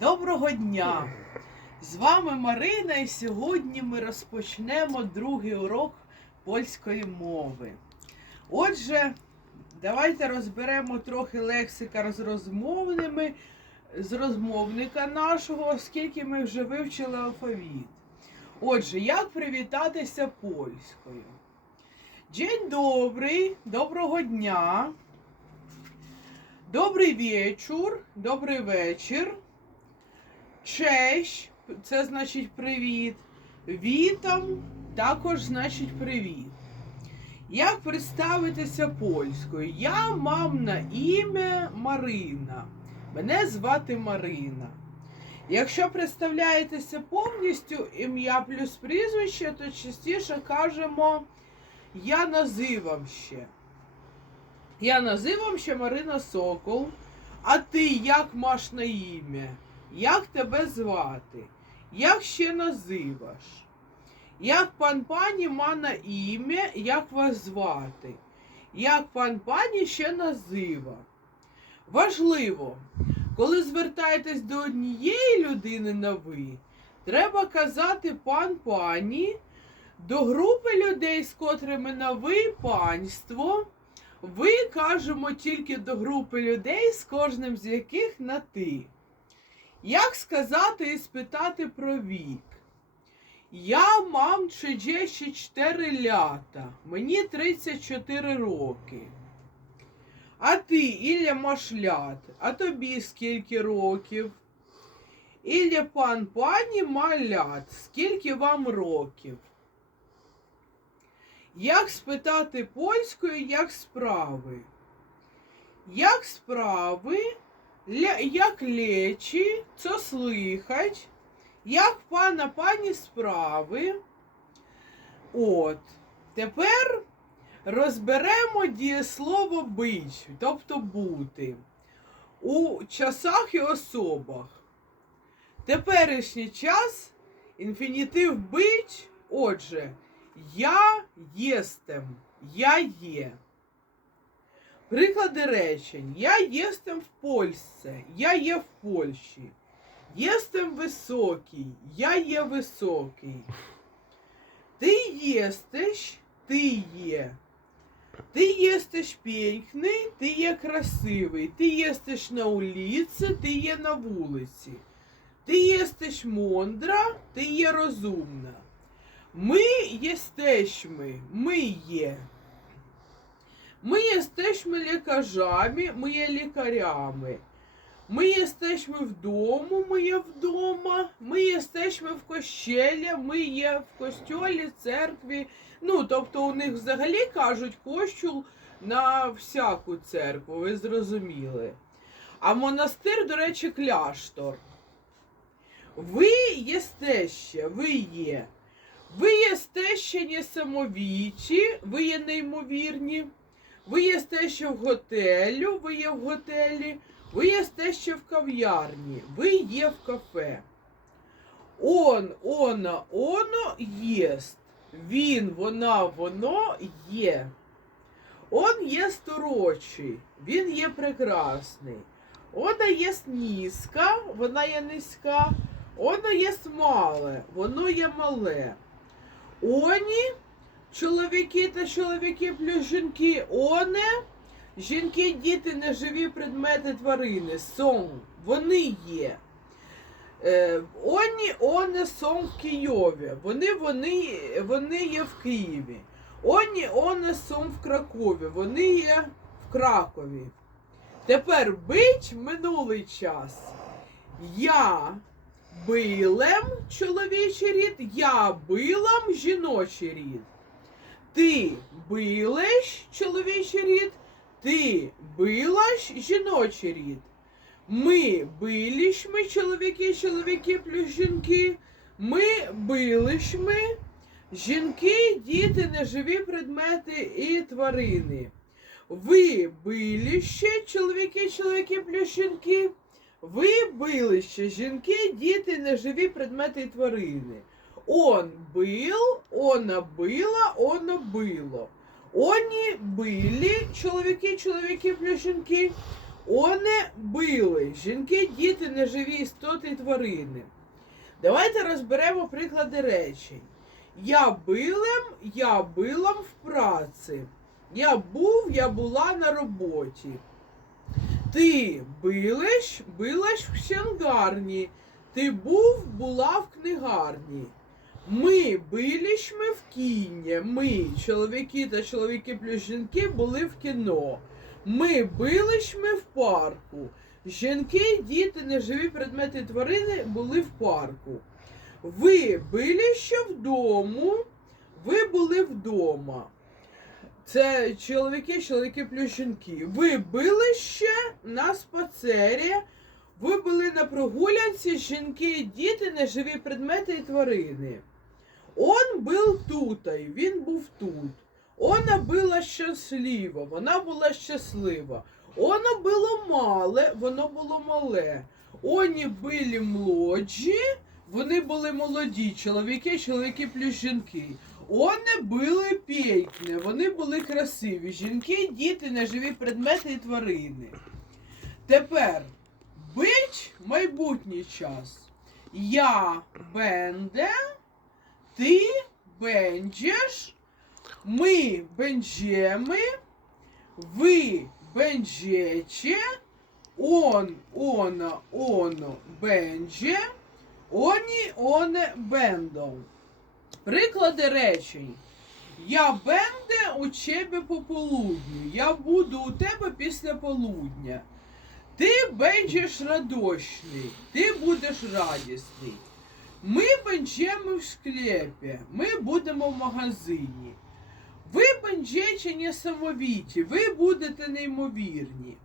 Доброго дня! З вами Марина, і сьогодні ми розпочнемо другий урок польської мови. Отже, давайте розберемо трохи лексика з розмовними, з розмовника нашого, оскільки ми вже вивчили алфавіт. Отже, як привітатися польською? День добрий, доброго дня. Добрий вечір, добрий вечір. Честь, це значить привіт. Вітам також значить привіт. Як представитися польською? Я мам на ім'я Марина. Мене звати Марина. Якщо представляєтеся повністю ім'я плюс прізвище, то частіше кажемо я називам ще. Я називам ще Марина Сокол. А ти як маш на ім'я? Як тебе звати? Як ще називаш? Як пан пані ма на ім'я, як вас звати? Як пан пані ще назива? Важливо, коли звертаєтесь до однієї людини на ви, треба казати пан пані, до групи людей, з котрими на ви панство. Ви кажемо тільки до групи людей, з кожним з яких на ти. Як сказати і спитати про вік? Я мам 34 лята, мені 34 роки. А ти, Ілля, маш лят, а тобі скільки років? Ілля пан пані малят, скільки вам років? Як спитати польською, як справи? Як справи? Як лечі, це слихать, як пана пані справи. От. Тепер розберемо дієслово бить, тобто бути у часах і особах. Теперішній час інфінітив бить, отже, я єстем, я є. Приклади речень. Я єстем в Польсce, я є в Польщі. Єстем високий, я є високий. Ти єстеш, ти є. Ти єстеш пєнькний, ти є красивий. Ти єстеш на улиці, ти є на вулиці. Ти єстеш мондра, ти є розумна. Ми єстешми, ми є. Ми єстешми лікарями, ми є лікарями. Ми єстешми вдому, ми є вдома. Ми єстешми в кощелі, ми є в костьолі, церкві. Ну, тобто у них взагалі кажуть кощул на всяку церкву, ви зрозуміли. А монастир, до речі, кляштор. Ви єсте ще, ви є. Ви єсте ще несамовічі, ви є неймовірні. Ви єсте ще в готелю, ви є в готелі, ви єсте ще в кав'ярні, ви є в кафе. Он, она, оно єст. Він, вона, воно є. Он єст урочий, він є прекрасний. Вона єст низька, вона є низька. Воно єст мале, воно є мале. Оні чоловіки та чоловіки плюс жінки. Оне жінки, діти, неживі предмети тварини. Сон, вони є. Е, Оні, оне сон в Києві. Вони, вони, вони є в Києві. Оні, оне сон в Кракові. Вони є в Кракові. Тепер бить минулий час. Я билем чоловічий рід, я билам жіночий рід. Ти билеш чоловічий рід, ти билаш жіночий рід. Ми билішми, чоловіки, чоловіки плюс жінки. Ми билишми, жінки, діти, неживі предмети і тварини. Ви биліще, чоловіки, чоловіки плюс жінки. Ви билище, жінки, діти, неживі предмети і тварини. Он был, она была, оно было. Они были, чоловіки, чоловіки плюс жінки. Оне били. Жінки, діти, неживі істоти і тварини. Давайте розберемо приклади речень. Я билем, я билам в праці. Я був, я була на роботі. Ти билиш, билаш в щангарні. Ти був, була в книгарні. Ми биліш ми в кіні. Ми, чоловіки та чоловіки плюс жінки, були в кіно. Ми билиш ми в парку. Жінки, діти, неживі предмети тварини були в парку. Ви били ще вдому, ви були вдома. Це чоловіки, чоловіки плюс жінки. Ви били ще на спацері. Ви були на прогулянці, жінки, діти, неживі предмети і тварини. Он був тут, він був тут. Вона була щаслива, вона була щаслива. Воно було мале, воно було мале. Вони були млоджі, вони були молоді, чоловіки, чоловіки плюс жінки. Вони були пєкне, вони були красиві. Жінки, діти, неживі предмети і тварини. Тепер бич майбутній час. Я бенде, ти бенджеш, ми бенджеми, ви бенджече, он, она, оно бендже, оні, оне бендом. Приклади речень. Я бенде у тебе пополудню. Я буду у тебе після полудня. Ти бенджеш радощний, ти будеш радісний. Ми бенджемо в склепі, ми будемо в магазині. Ви бенджече несамовіті, ви будете неймовірні.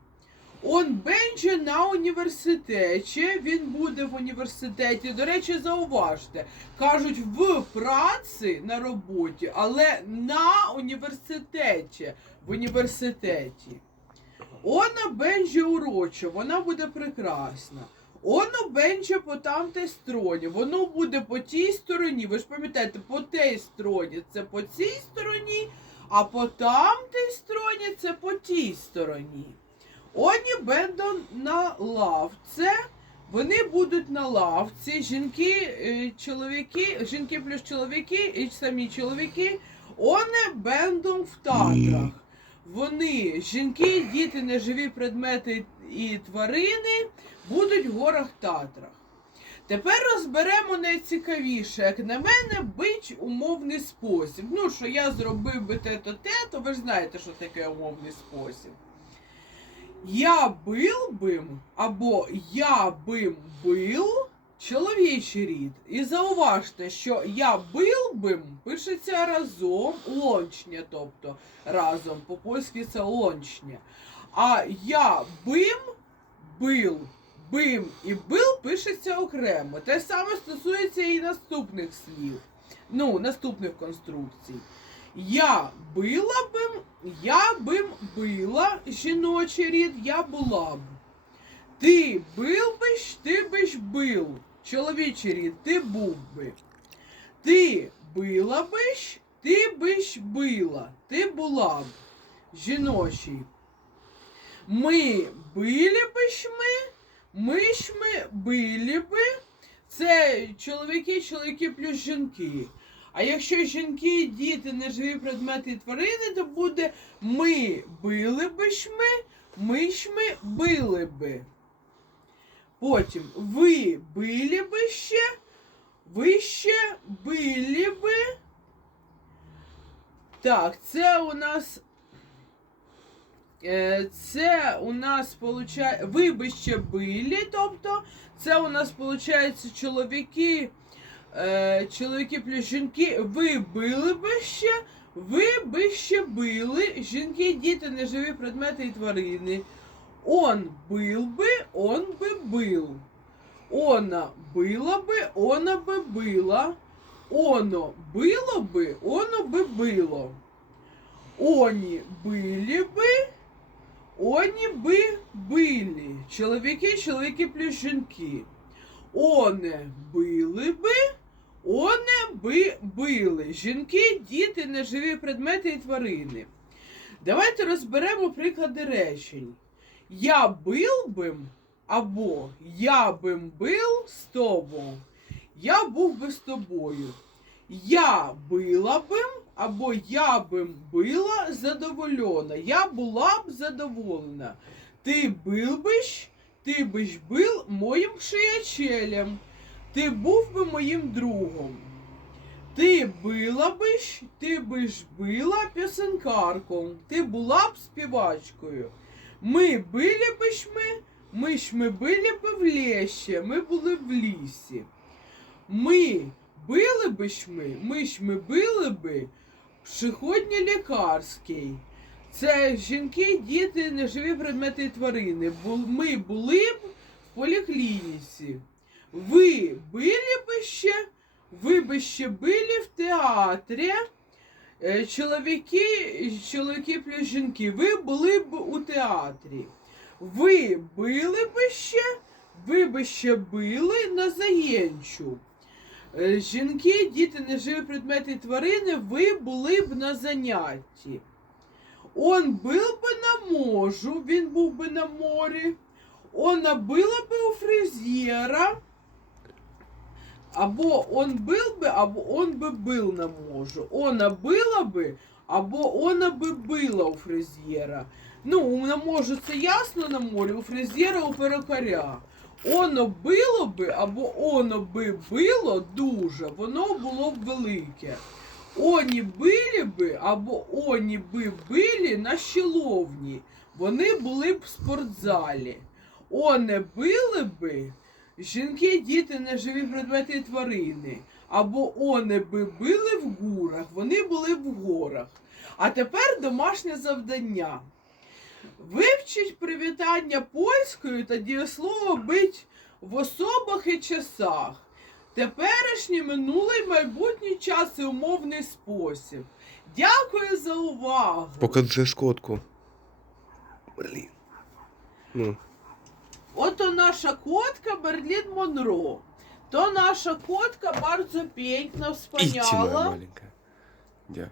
Он бендже на університеті, він буде в університеті. До речі, зауважте, кажуть в праці на роботі, але на університеті, в університеті. Она бенджі уроча, вона буде прекрасна. Оно бенджі по тамтій стороні, воно буде по тій стороні. Ви ж пам'ятаєте, по тій стороні це по цій стороні, а по тамтій стороні це по тій стороні. Оні бендон на лавце. Вони будуть на лавці. Жінки, е, чоловіки, жінки плюс чоловіки і самі чоловіки. Оне бендом в татрах. Вони, жінки, діти, неживі предмети і тварини, будуть в горах Татрах. Тепер розберемо найцікавіше, як на мене, бич умовний спосіб. Ну, що я зробив би те-то те, то ви ж знаєте, що таке умовний спосіб. Я бил бим або я бим бил чоловічий рід. І зауважте, що я бил бим пишеться разом лончня, тобто разом. По-польськи це лончня. А я бим бил. Бим і бил пишеться окремо. Те саме стосується і наступних слів. Ну, наступних конструкцій. Я била бим, я бим била жіночий рід, я була б. Ти бил биш, ти бил. Чоловічий рід, ти був би. Ти била биш, ти биш била, ти була б. Жіночий. Ми били биш ми, ми ж ми били би. Це чоловіки, чоловіки плюс жінки. А якщо жінки, діти, неживі предмети і тварини, то буде ми били би ж ми, ми ж ми били би. Потім ви били би ще, ви ще били би. Так, це у нас. е, Це у нас получає. Ви би ще били, тобто це у нас виходить чоловіки. Е, чоловіки плюс жінки, ви били би ще, ви би ще били, жінки, діти, неживі предмети і тварини. Он был бы, он бы был. Она было бы, она бы было. Оно было бы, оно бы было. Они были бы, они бы были. Чоловіки, чоловіки плюс жінки. Оне били би, оне би били. Жінки, діти, неживі предмети і тварини. Давайте розберемо приклади речень. Я был би або я бим бил з тобою. Я був би з тобою. Я била бим або я бим била задоволена. Я була б задоволена. Ти бил биш, ти биш бил моїм приятелем. Ти був би моїм другом. Ти била биш, ти биш била пісенкарком. Ти була б співачкою. Ми били биш ми, ми ж ми били б в лісі, ми були в лісі. Ми били биш ми, ми ж ми били би в приходні лікарській. Це жінки, діти, неживі предмети і тварини. Ми були б в поліклініці. Ви били би ще, ви би ще били в театрі. Е, Чоловіки, чоловіки плюс жінки, ви були б у театрі. Ви били би ще, ви би ще били на заєнчу. Е, Жінки, діти, неживі предмети тварини, ви були б на занятті. Он був би на можу, він був би на морі. Она була би у фрезера. Або он был би, або он би был на можу. Она була би, або она би була у фрезера. Ну, на можу це ясно на морі, у фрезера, у перукаря. Оно було би, або оно би було дуже, воно було б велике. Оні били би, або оні би били на щеловні. Вони були б в спортзалі. Оне били би, жінки, діти, неживі предмети тварини. Або оне би били в гурах, вони були в горах. А тепер домашнє завдання. Вивчіть привітання польською та дієслово бить в особах і часах. Теперішній, минулий, майбутній час і умовний спосіб. Дякую за увагу. Покажи скотку. Блін. Ну, Ото наша котка Берлін Монро. То наша котка bardzo piękna, Ідьте, моя wspaniała. маленька. Дя.